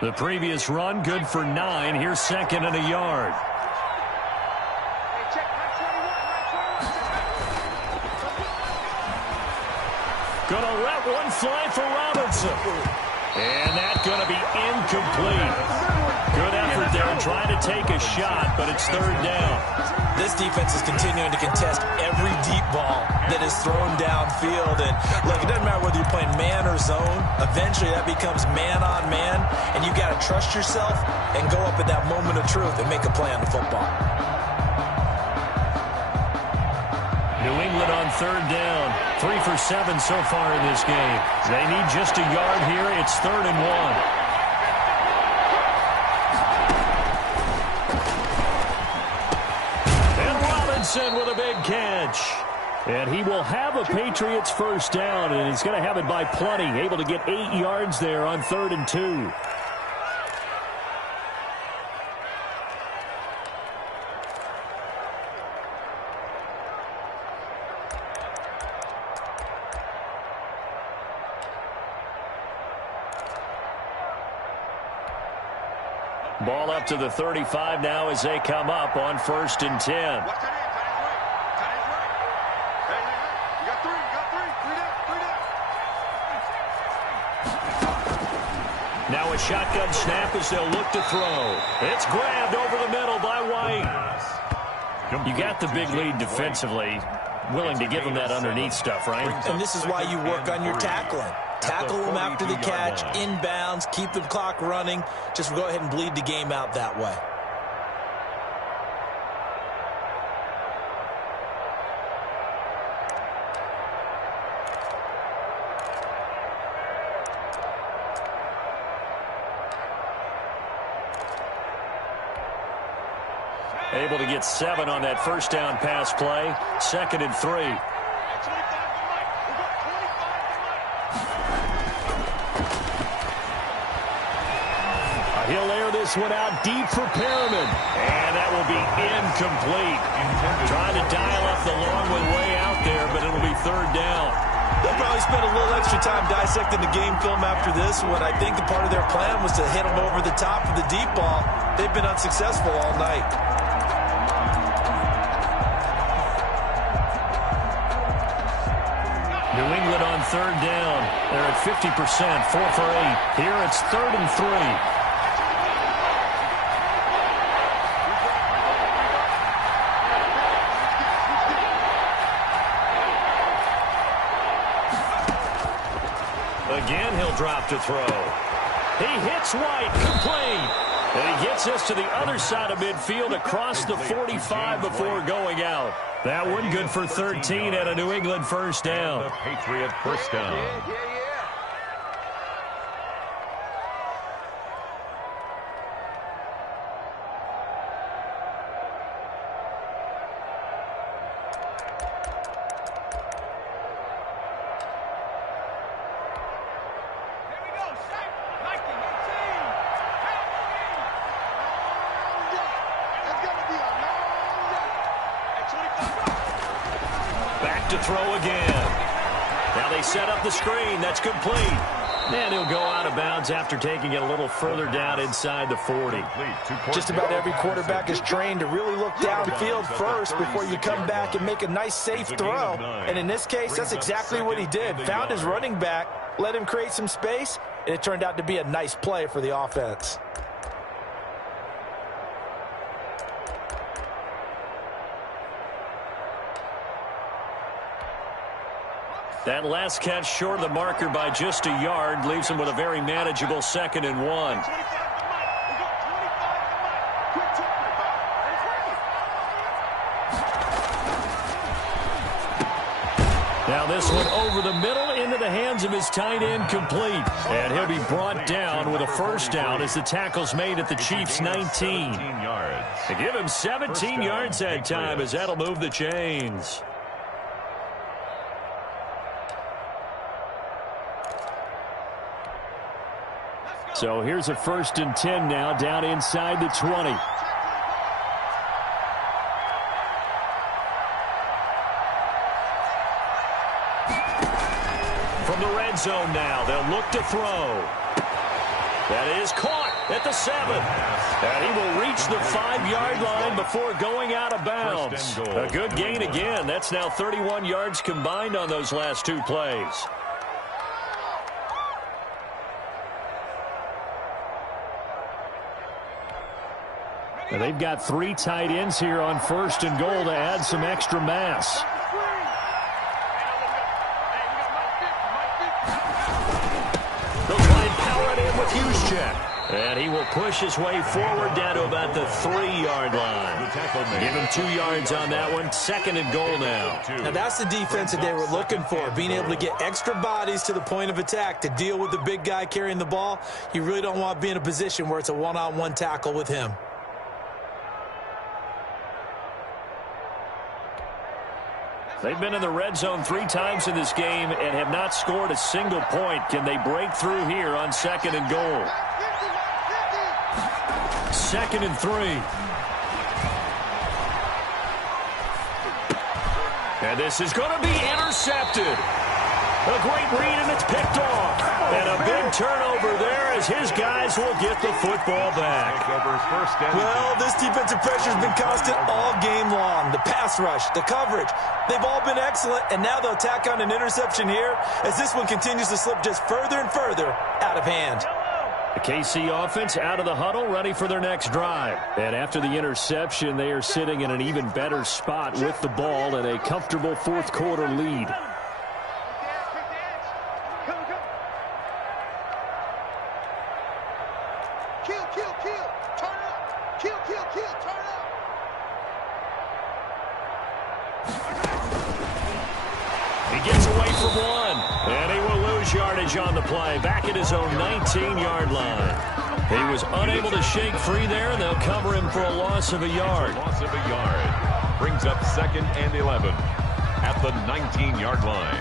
The previous run, good for 9. Here's 2nd and a yard. Gonna let one fly for Robinson. And that's going to be incomplete. Good effort there trying to take a shot, but it's 3rd down. This defense is continuing to contest every deep ball that is thrown downfield. And look, it doesn't matter whether you're playing man or zone. Eventually that becomes man on man, and you've got to trust yourself and go up at that moment of truth and make a play on the football. New England on 3rd down. 3 for 7 so far in this game. They need just a yard here. It's 3rd and 1. And Robinson with a big catch. And he will have a Patriots 1st down, and he's going to have it by plenty. Able to get 8 yards there on 3rd and 2. Ball up to the 35 now as they come up on 1st and 10. Watch that in. Tight end's right. Hey. You got 3. You got 3. 3 down. Now a shotgun snap as they'll look to throw. It's grabbed over the middle by White. You got the big lead defensively. Willing to give them that underneath stuff, right? And this is why you work on your tackling. Tackle them after the catch, inbounds, keep the clock running. Just go ahead and bleed the game out that way. Able to get 7 on that 1st down pass play. 2nd and 3. He'll air this one out deep for Perriman. And that will be incomplete. Trying to dial up the long way out there, but it'll be 3rd down. They'll probably spend a little extra time dissecting the game film after this one. I think the part of their plan was to hit them over the top of the deep ball. They've been unsuccessful all night. New England on 3rd down. They're at 50%, 4 for 8. Here it's 3rd and 3. Again, he'll drop to throw. He hits White, complete. And he gets us to the other side of midfield across the 45 before going out. That one good for 13 and a New England 1st down. The Patriot 1st down. To throw again. Now they set up the screen. That's complete. And he'll go out of bounds after taking it a little further down inside the 40. Just about every quarterback is trained to really look downfield first before you come back and make a nice, safe throw. And in this case, that's exactly what he did. Found his running back, let him create some space, and it turned out to be a nice play for the offense. That last catch short of the marker by just a yard leaves him with a very manageable 2nd and 1. Now this one over the middle into the hands of his tight end, complete. And he'll be brought down with a first down as the tackle's made at the Chiefs' 19. They give him 17 yards that time as that'll move the chains. So here's a 1st and 10 now down inside the 20. From the red zone now, they'll look to throw. That is caught at the 7. And he will reach the 5-yard line before going out of bounds. A good gain again. That's now 31 yards combined on those last 2 plays. And they've got 3 tight ends here on 1st and goal to add some extra mass. They'll try and power it in with Juszczyk. And he will push his way forward down to about the 3-yard line. Give him 2 yards on that one. 2nd and goal now. Now that's the defense that they were looking for, being able to get extra bodies to the point of attack to deal with the big guy carrying the ball. You really don't want to be in a position where it's a one-on-one tackle with him. They've been in the red zone 3 times in this game and have not scored a single point. Can they break through here on 2nd and goal? 2nd and 3. And this is going to be intercepted. A great read, and it's picked off. And a big turnover there as his guys will get the football back. Well, this defensive pressure has been constant all game long. The pass rush, the coverage, they've all been excellent, and now they'll tack on an interception here as this one continues to slip just further and further out of hand. The KC offense out of the huddle, ready for their next drive. And after the interception, they are sitting in an even better spot with the ball and a comfortable 4th quarter lead. On the play, back at his own 19-yard line. He was unable to shake free there, and they'll cover him for a loss of a yard. Loss of a yard. Brings up 2nd and 11 at the 19-yard line.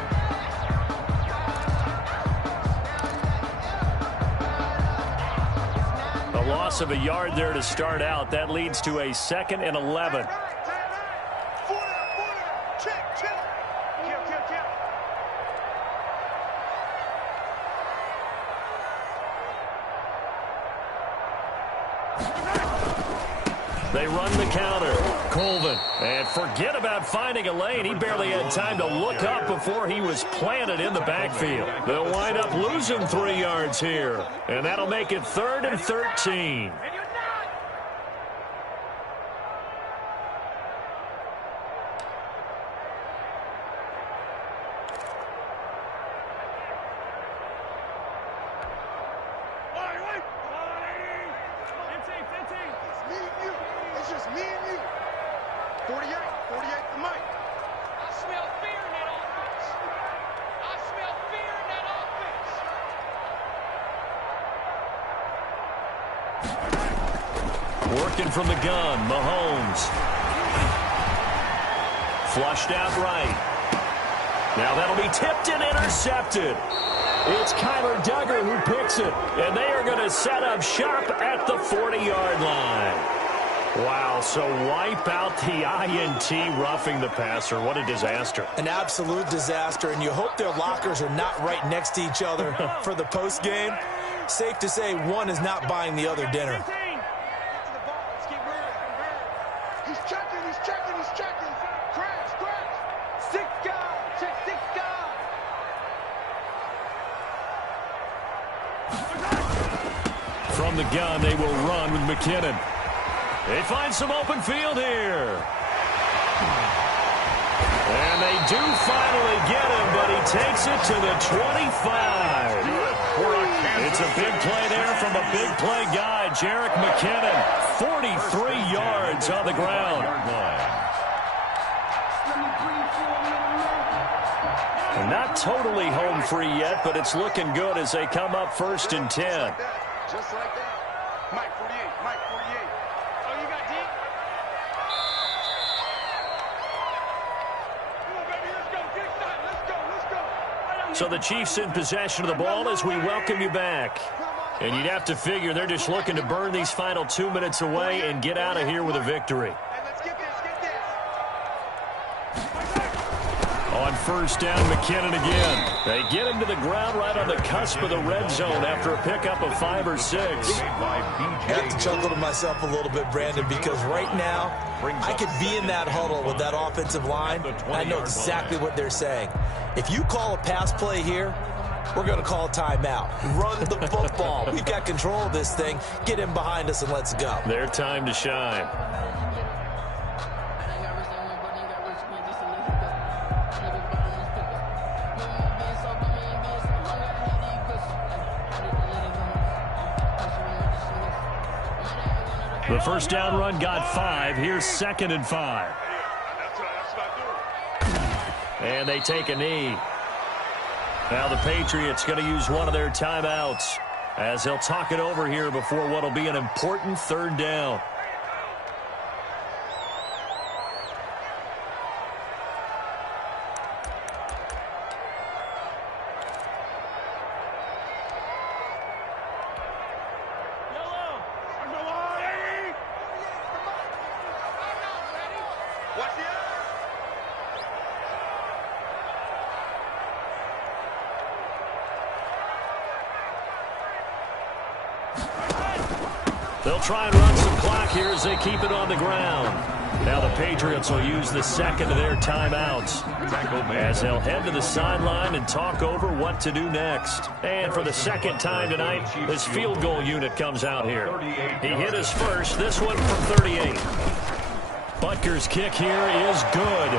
A loss of a yard there to start out. That leads to a 2nd and 11. They run the counter. Colvin. And forget about finding a lane. He barely had time to look up before he was planted in the backfield. They'll wind up losing 3 yards here. And that'll make it 3rd and 13. Working from the gun, Mahomes. Flushed out right. Now that'll be tipped and intercepted. It's Kyler Duggar who picks it, and they are going to set up shop at the 40-yard line. Wow, so wipe out the INT roughing the passer. What a disaster. An absolute disaster, and you hope their lockers are not right next to each other for the postgame. Safe to say one is not buying the other dinner. From the gun, they will run with McKinnon. They find some open field here. And they do finally get him, but he takes it to the 25. It's a big play there from a big play guy, Jerick McKinnon. 43 yards on the ground. And not totally home free yet, but it's looking good as they come up 1st and 10. Just like that. Mike 48, Mike 48. Oh, you got deep? Come on, baby, let's go. Get excited. Let's go, let's go. So the Chiefs in possession of the ball as we welcome you back. And you'd have to figure they're just looking to burn these final 2 minutes away and get out of here with a victory. Hey, let's get this, get this. On 1st down, McKinnon again. They get him to the ground right on the cusp of the red zone after a pickup of 5 or 6. I have to chuckle to myself a little bit, Brandon, because right now I could be in that huddle with that offensive line, and I know exactly what they're saying. If you call a pass play here, we're going to call a timeout. Run the football. We've got control of this thing. Get him behind us and let's go. Their time to shine. The 1st down run got 5. Here's 2nd and 5. And they take a knee. Now the Patriots going to use one of their timeouts as they'll talk it over here before what will be an important 3rd down. They'll try and run some clock here as they keep it on the ground. Now the Patriots will use the 2nd of their timeouts as they'll head to the sideline and talk over what to do next. And for the 2nd time tonight, this field goal unit comes out here. He hit his first, this one from 38. Butker's kick here is good.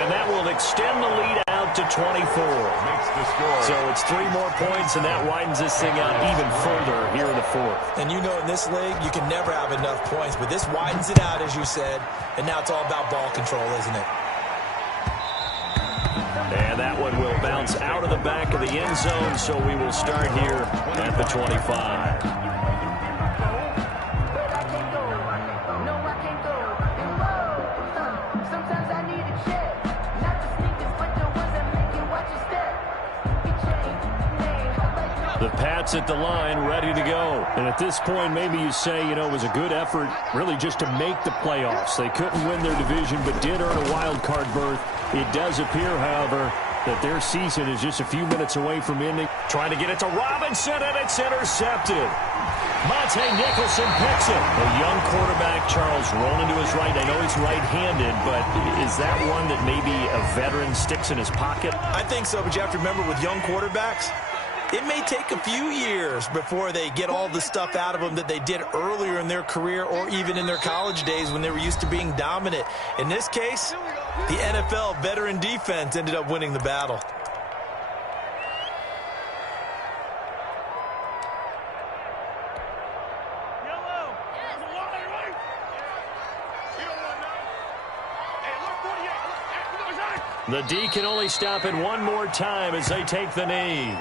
And that will extend the lead out to 24. So it's 3 more points, and that widens this thing out even further here in the 4th. And you know in this league, you can never have enough points, but this widens it out, as you said, and now it's all about ball control, isn't it? And that one will bounce out of the back of the end zone, so we will start here at the 25. The Pats at the line, ready to go. And at this point, maybe you say, you know, it was a good effort really just to make the playoffs. They couldn't win their division, but did earn a wild card berth. It does appear, however, that their season is just a few minutes away from ending. Trying to get it to Robinson, and it's intercepted. Monte Nicholson picks it. A young quarterback, Charles, rolling to his right. I know he's right-handed, but is that one that maybe a veteran sticks in his pocket? I think so, but you have to remember with young quarterbacks, it may take a few years before they get all the stuff out of them that they did earlier in their career or even in their college days when they were used to being dominant. In this case, the NFL veteran defense ended up winning the battle. The D can only stop it one more time as they take the knee.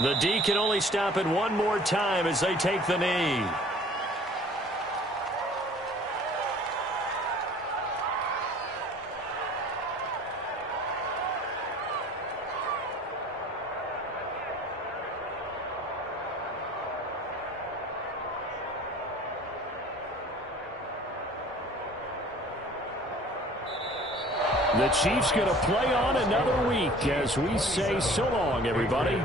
The D can only stop it one more time as they take the knee. The Chiefs going to play on another week as we say so long, everybody.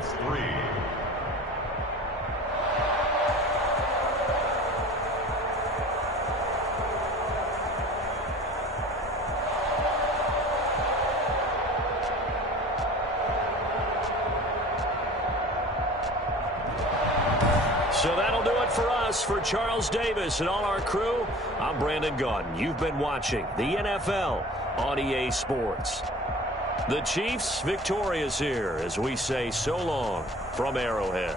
So that'll do it for us. For Charles Davis and all our crew, I'm Brandon Gaudin. You've been watching the NFL on EA Sports. The Chiefs victorious here as we say so long from Arrowhead.